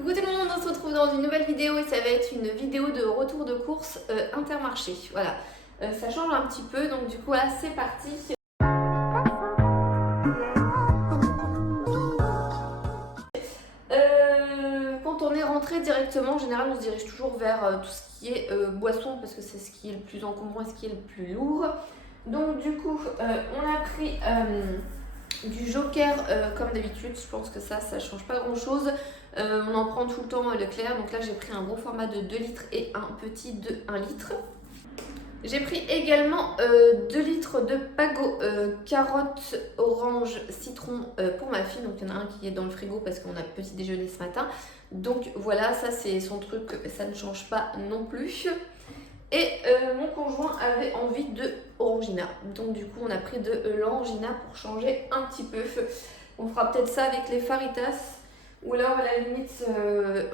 Coucou tout le monde, on se retrouve dans une nouvelle vidéo et ça va être une vidéo de retour de course Intermarché. Voilà, ça change un petit peu, donc du coup là c'est parti. Quand on est rentré directement, en général on se dirige toujours vers tout ce qui est boisson parce que c'est ce qui est le plus encombrant et ce qui est le plus lourd. Donc du coup on a pris du Joker comme d'habitude, je pense que ça change pas grand chose. On en prend tout le temps à Leclerc, donc là j'ai pris un gros format de 2 litres et un petit de 1 litre. J'ai pris également 2 litres de Pago carotte, orange, citron pour ma fille. Donc il y en a un qui est dans le frigo parce qu'on a petit déjeuner ce matin. Donc voilà, ça c'est son truc, ça ne change pas non plus. Et mon conjoint avait envie de Orangina. Donc du coup on a pris de l'Orangina pour changer un petit peu. On fera peut-être ça avec les Faritas. Ou alors à la limite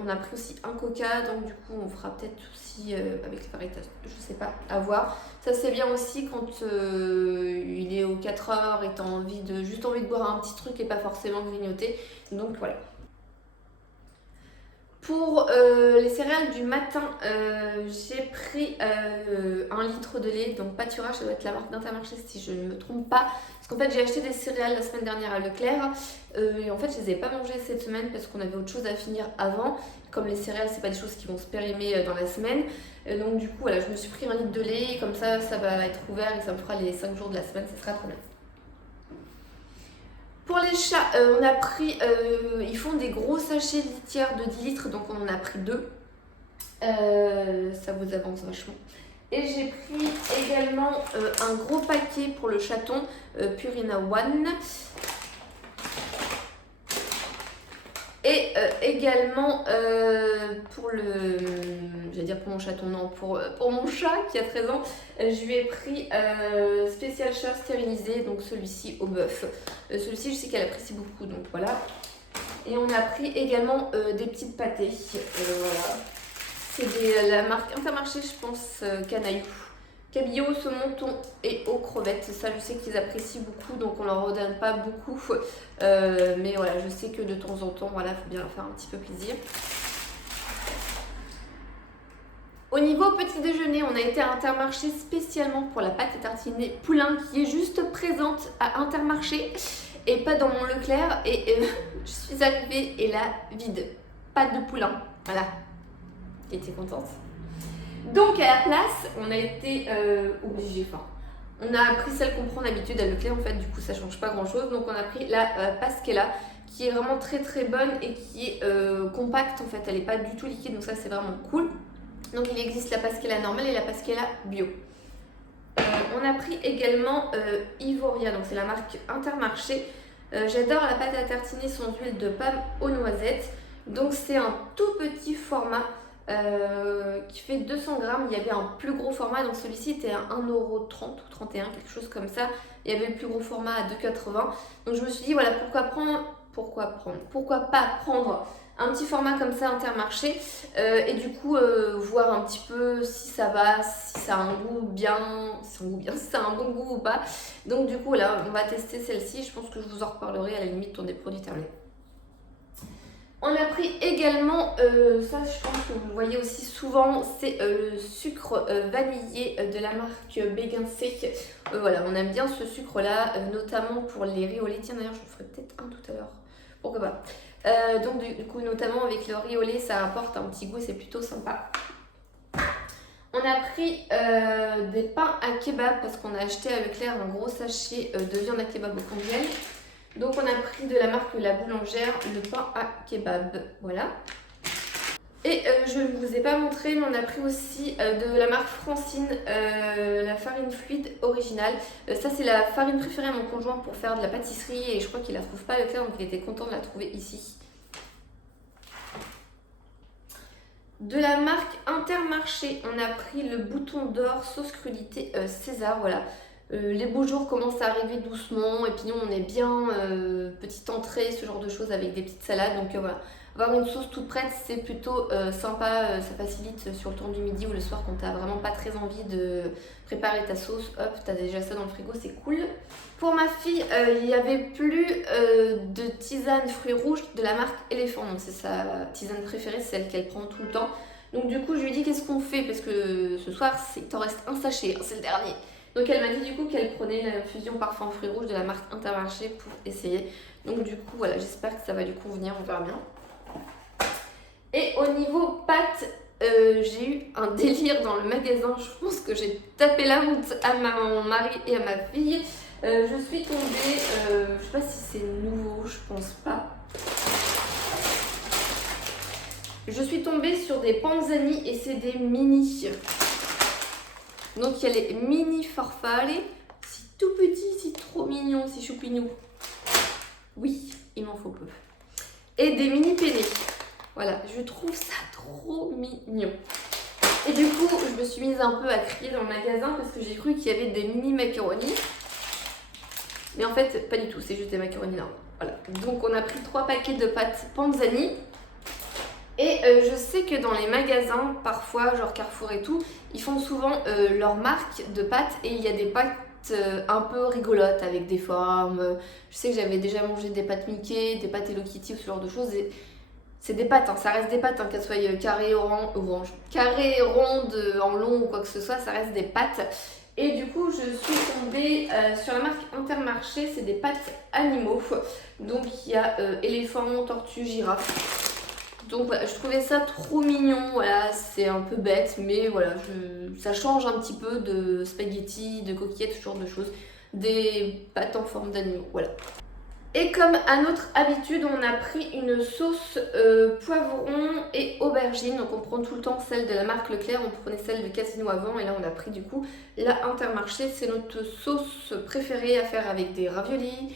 on a pris aussi un Coca. Donc du coup on fera peut-être aussi avec les Faritas. Je sais pas, à voir. Ça c'est bien aussi quand il est aux 4 heures et t'as juste envie de boire un petit truc et pas forcément grignoter. Donc voilà. Pour les céréales du matin, j'ai pris 1 litre de lait, donc pâturage, ça doit être la marque d'Intermarché si je ne me trompe pas. Parce qu'en fait j'ai acheté des céréales la semaine dernière à Leclerc et en fait je les ai pas mangées cette semaine parce qu'on avait autre chose à finir avant. Comme les céréales c'est pas des choses qui vont se périmer dans la semaine. Donc du coup voilà, je me suis pris 1 litre de lait, comme ça va être ouvert et ça me fera les 5 jours de la semaine, ça sera trop bien. Pour les chats, on a pris, ils font des gros sachets litières de 10 litres, donc on en a pris 2. Ça vous avance vachement. Et j'ai pris également un gros paquet pour le chaton Purina One. Et également pour j'allais dire pour mon chaton, non, pour mon chat qui a 13 ans, je lui ai pris spécial chat stérilisé, donc celui-ci au bœuf. Celui-ci je sais qu'elle apprécie beaucoup, donc voilà. Et on a pris également des petites pâtées, voilà. C'est la marque Intermarché, je pense, Canaillou. Cabillaud, saumon, thon et aux crevettes. Ça, je sais qu'ils apprécient beaucoup, donc on leur redonne pas beaucoup. Mais voilà, je sais que de temps en temps, voilà, faut bien leur faire un petit peu plaisir. Au niveau petit déjeuner, on a été à Intermarché spécialement pour la pâte à tartiner Poulain qui est juste présente à Intermarché et pas dans mon Leclerc. Et je suis arrivée et là, vide. Pas de Poulain. Voilà. J'étais contente. Donc à la place, on a été obligé, enfin, on a pris celle qu'on prend d'habitude à Leclerc en fait, du coup ça change pas grand chose. Donc on a pris la Pasquella qui est vraiment très très bonne et qui est compacte en fait, elle est pas du tout liquide, donc ça c'est vraiment cool. Donc il existe la Pasquella normale et la Pasquella bio. On a pris également Ivoria, donc c'est la marque Intermarché. J'adore la pâte à tartiner sans huile de palme aux noisettes. Donc c'est un tout petit format qui fait 200 grammes. Il y avait un plus gros format, donc celui-ci était à 1,30€ ou 31, quelque chose comme ça. Il y avait le plus gros format à 2,80€. Donc je me suis dit voilà, pourquoi pas prendre un petit format comme ça Intermarché et du coup voir un petit peu si ça va, si ça a un goût bien, si ça a un bon goût ou pas. Donc du coup là on va tester celle-ci, je pense que je vous en reparlerai à la limite dans des produits terminés. On a pris également, ça je pense que vous le voyez aussi souvent, c'est le sucre vanillé de la marque Béguincé. Voilà, on aime bien ce sucre là, notamment pour les riz au lait. Tiens d'ailleurs je vous ferai peut-être un tout à l'heure, pourquoi pas. Donc du coup notamment avec le riz au lait ça apporte un petit goût, c'est plutôt sympa. On a pris des pains à kebab parce qu'on a acheté à Leclerc un gros sachet de viande à kebab au congèle. Donc on a pris de la marque La Boulangère le pain à kebab, voilà. Et je ne vous ai pas montré, mais on a pris aussi de la marque Francine la farine fluide originale. Ça c'est la farine préférée à mon conjoint pour faire de la pâtisserie et je crois qu'il la trouve pas à Leclerc, donc il était content de la trouver ici. De la marque Intermarché, on a pris le bouton d'or sauce crudité César, voilà. Les beaux jours commencent à arriver doucement et puis nous on est bien petite entrée, ce genre de choses avec des petites salades. Donc voilà, avoir une sauce toute prête, c'est plutôt sympa, ça facilite sur le temps du midi ou le soir quand t'as vraiment pas très envie de préparer ta sauce, hop, t'as déjà ça dans le frigo, c'est cool. Pour ma fille, il n'y avait plus de tisane fruits rouges de la marque Éléphant, donc c'est sa tisane préférée, c'est celle qu'elle prend tout le temps. Donc du coup je lui ai dit qu'est-ce qu'on fait parce que ce soir il t'en reste un sachet, c'est le dernier. Donc elle m'a dit du coup qu'elle prenait l'infusion parfum fruits rouges de la marque Intermarché pour essayer. Donc du coup voilà, j'espère que ça va lui convenir, on verra bien. Et au niveau pâtes, j'ai eu un délire dans le magasin, je pense que j'ai tapé la honte à mon mari et à ma fille. Je suis tombée, je sais pas si c'est nouveau, je pense pas. Je suis tombée sur des panzani et c'est des mini. Donc il y a les mini farfalle, c'est tout petit, c'est trop mignon, c'est choupignou. Oui, il m'en faut peu. Et des mini penne. Voilà, je trouve ça trop mignon. Et du coup, je me suis mise un peu à crier dans le magasin parce que j'ai cru qu'il y avait des mini macaronis. Mais en fait, pas du tout, c'est juste des macaronis normaux. Voilà. Donc on a pris 3 paquets de pâtes panzani. Et je sais que dans les magasins, parfois, genre Carrefour et tout, ils font souvent leur marque de pâtes et il y a des pâtes un peu rigolotes avec des formes. Je sais que j'avais déjà mangé des pâtes Mickey, des pâtes Hello Kitty ou ce genre de choses. Et c'est des pâtes, hein, ça reste des pâtes, hein, qu'elles soient carrées, orange, carrées, rondes, en long ou quoi que ce soit, ça reste des pâtes. Et du coup, je suis tombée sur la marque Intermarché, c'est des pâtes animaux. Donc il y a éléphant, tortue, girafe. Donc voilà, je trouvais ça trop mignon, voilà, c'est un peu bête, mais voilà, ça change un petit peu de spaghettis, de coquillettes, ce genre de choses, des pâtes en forme d'animaux, voilà. Et comme à notre habitude, on a pris une sauce poivron et aubergine, donc on prend tout le temps celle de la marque Leclerc, on prenait celle de Casino avant, et là on a pris du coup la Intermarché, c'est notre sauce préférée à faire avec des raviolis,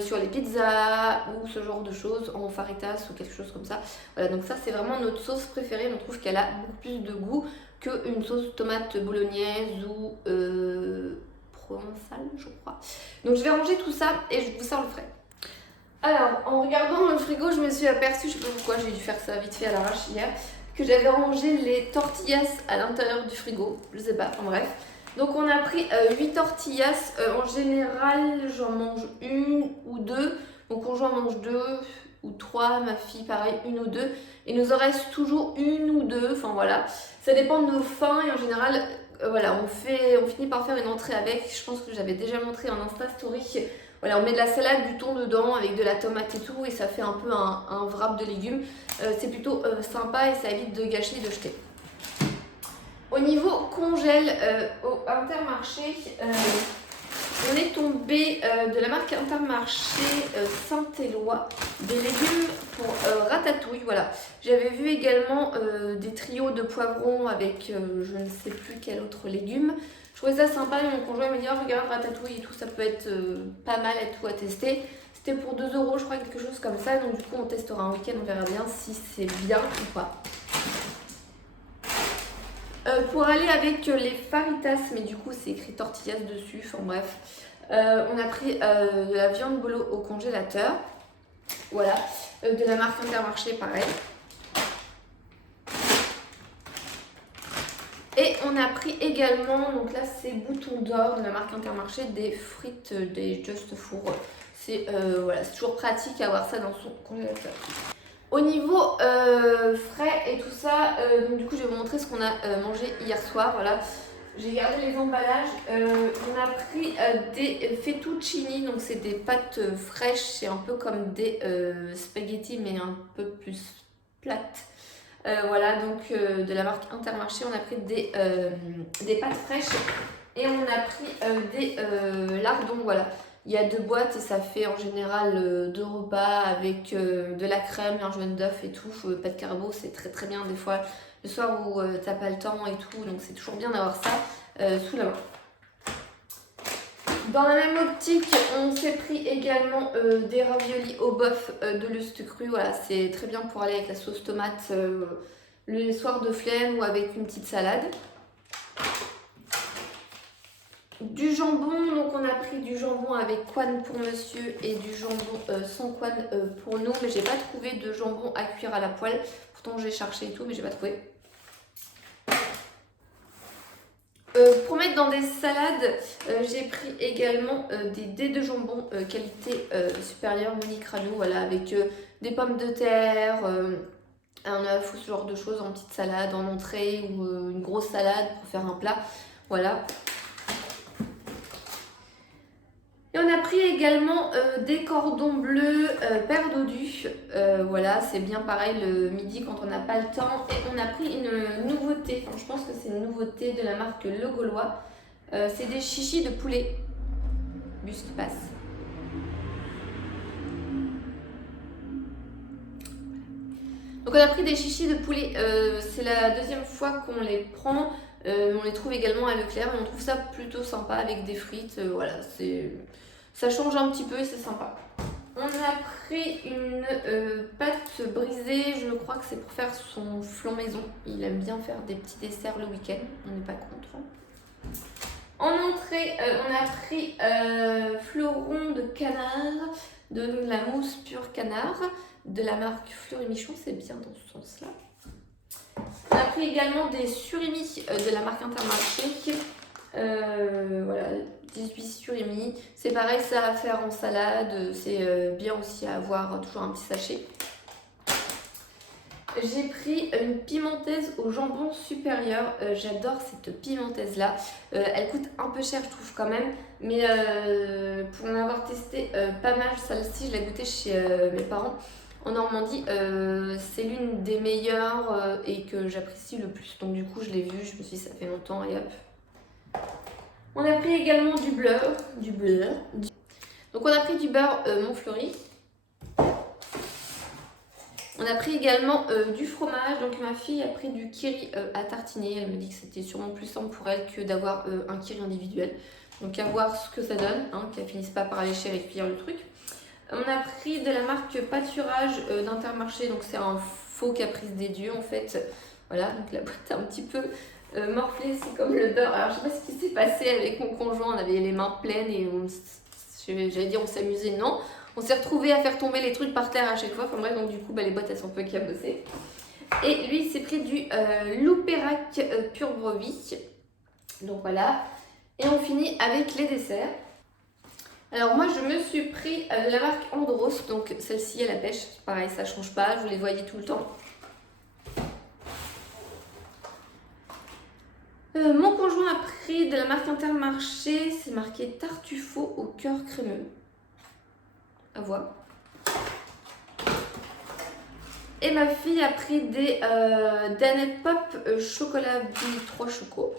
sur les pizzas ou ce genre de choses en faritas ou quelque chose comme ça. Voilà, donc ça c'est vraiment notre sauce préférée, on trouve qu'elle a beaucoup plus de goût qu'une sauce tomate bolognaise ou provençale je crois. Donc je vais ranger tout ça et je vous sors le frais. Alors en regardant dans le frigo je me suis aperçue, je sais pas pourquoi j'ai dû faire ça vite fait à l'arrache hier, que j'avais rangé les tortillas à l'intérieur du frigo, je sais pas, en bref. Donc on a pris 8 tortillas, en général j'en mange une ou deux, mon conjoint mange 2 ou 3, ma fille pareil, une ou deux. Il nous en reste toujours une ou deux, enfin voilà, ça dépend de nos fins et en général voilà, on finit par faire une entrée avec, je pense que j'avais déjà montré en Insta Story. Voilà, on met de la salade, du thon dedans avec de la tomate et tout et ça fait un peu un wrap de légumes. C'est plutôt sympa et ça évite de gâcher et de jeter. Au niveau congèle, au Intermarché, on est tombé de la marque Intermarché Saint-Éloi des légumes pour ratatouille. Voilà. J'avais vu également des trios de poivrons avec je ne sais plus quel autre légume. Je trouvais ça sympa et mon conjoint m'a dit oh, regarde ratatouille et tout, ça peut être pas mal et tout à tester. C'était pour 2 € je crois, quelque chose comme ça. Donc du coup on testera un week-end, on verra bien si c'est bien ou pas. Pour aller avec les faritas, mais du coup c'est écrit tortillas dessus, enfin bref. On a pris de la viande bolo au congélateur. Voilà. De la marque Intermarché, pareil. Et on a pris également, donc là c'est Bouton d'Or de la marque Intermarché, des frites des Just Four. C'est voilà, c'est toujours pratique à avoir ça dans son congélateur. Au niveau frais et tout ça, donc du coup je vais vous montrer ce qu'on a mangé hier soir. Voilà. J'ai gardé les emballages. On a pris des fettuccini, donc c'est des pâtes fraîches, c'est un peu comme des spaghettis mais un peu plus plates. Voilà, donc de la marque Intermarché, on a pris des pâtes fraîches et on a pris des lardons. Voilà, il y a 2 boîtes et ça fait en général 2 repas avec de la crème, un jaune d'œuf et tout. Pâtes carbo, c'est très très bien des fois le soir où t'as pas le temps et tout, donc c'est toujours bien d'avoir ça sous la main. Dans la même optique, on s'est pris également des raviolis au bœuf de lustre cru. Voilà, c'est très bien pour aller avec la sauce tomate le soir de flemme ou avec une petite salade. Du jambon, donc on a pris du jambon avec couenne pour monsieur et du jambon sans couenne pour nous. Mais j'ai pas trouvé de jambon à cuire à la poêle. Pourtant j'ai cherché et tout, mais j'ai pas trouvé. Pour mettre dans des salades, j'ai pris également des dés de jambon qualité supérieure Monique Rano, voilà, avec des pommes de terre, un œuf ou ce genre de choses en petite salade, en entrée ou une grosse salade pour faire un plat, voilà. Et on a pris également des cordons bleus perdodus. Voilà, c'est bien pareil le midi quand on n'a pas le temps. Et on a pris une nouveauté, enfin, je pense que c'est une nouveauté de la marque Le Gaulois. C'est des chichis de poulet. Bus qui passe. Donc on a pris des chichis de poulet. C'est la deuxième fois qu'on les prend. On les trouve également à Leclerc et on trouve ça plutôt sympa avec des frites. Voilà, ça change un petit peu et c'est sympa. On a pris une pâte brisée, je crois que c'est pour faire son flan maison. Il aime bien faire des petits desserts le week-end, on n'est pas contre. En entrée, on a pris fleuron de canard, de la mousse pure canard, de la marque Fleury Michon, c'est bien dans ce sens-là. On a pris également des surimi de la marque Intermarché. Voilà, 18 surimi. C'est pareil, ça à faire en salade. C'est bien aussi à avoir toujours un petit sachet. J'ai pris une pimentaise au jambon supérieur. J'adore cette pimentaise là. Elle coûte un peu cher, je trouve quand même. Mais pour en avoir testé pas mal, celle-ci, je l'ai goûtée chez mes parents en Normandie. C'est l'une des meilleures et que j'apprécie le plus. Donc du coup, je l'ai vue, je me suis dit ça fait longtemps et hop. On a pris également du beurre. Donc on a pris du beurre Montfleury. On a pris également du fromage. Donc ma fille a pris du kiri à tartiner. Elle me dit que c'était sûrement plus simple pour elle que d'avoir un kiri individuel. Donc à voir ce que ça donne, hein, qu'elle finisse pas par lécher et cuire le truc. On a pris de la marque Pâturage d'Intermarché. Donc c'est un faux Caprice des dieux en fait. Voilà, donc la boîte est un petit peu morflée, c'est comme le beurre. Alors je sais pas ce qui s'est passé avec mon conjoint, on avait les mains pleines et j'allais dire on s'amusait, non. On s'est retrouvés à faire tomber les trucs par terre à chaque fois. Enfin bref, donc du coup les boîtes elles sont un peu cabossées. Et lui il s'est pris du Loupérac pur brebis. Donc voilà. Et on finit avec les desserts. Alors moi je me suis pris la marque Andros, donc celle-ci à la pêche. Pareil, ça change pas, vous les voyez tout le temps. Mon conjoint a pris de la marque Intermarché, c'est marqué Tartufo au cœur crémeux. À voir. Et ma fille a pris des Danette Pop chocolat bulle 3 chocos.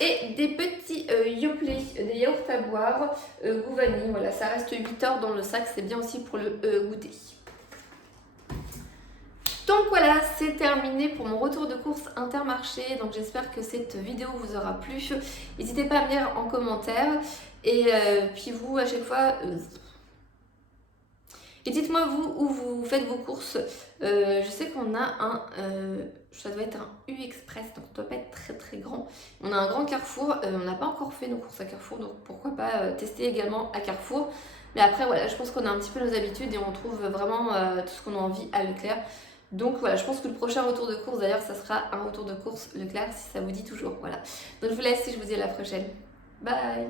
Et des petits Yoplait, des yaourts à boire, goût vanille. Voilà, ça reste 8 heures dans le sac, c'est bien aussi pour le goûter. Donc voilà, c'est terminé pour mon retour de course Intermarché. Donc j'espère que cette vidéo vous aura plu. N'hésitez pas à me dire en commentaire. Et puis vous, à chaque fois... Et dites-moi vous où vous faites vos courses. Je sais qu'on a un... ça doit être un U-Express, donc on ne doit pas être très très grand. On a un grand Carrefour. On n'a pas encore fait nos courses à Carrefour, donc pourquoi pas tester également à Carrefour. Mais après, voilà, je pense qu'on a un petit peu nos habitudes et on trouve vraiment tout ce qu'on a envie à Leclerc. Donc voilà, je pense que le prochain retour de course d'ailleurs, ça sera un retour de course Leclerc si ça vous dit toujours. Voilà. Donc je vous laisse et je vous dis à la prochaine. Bye!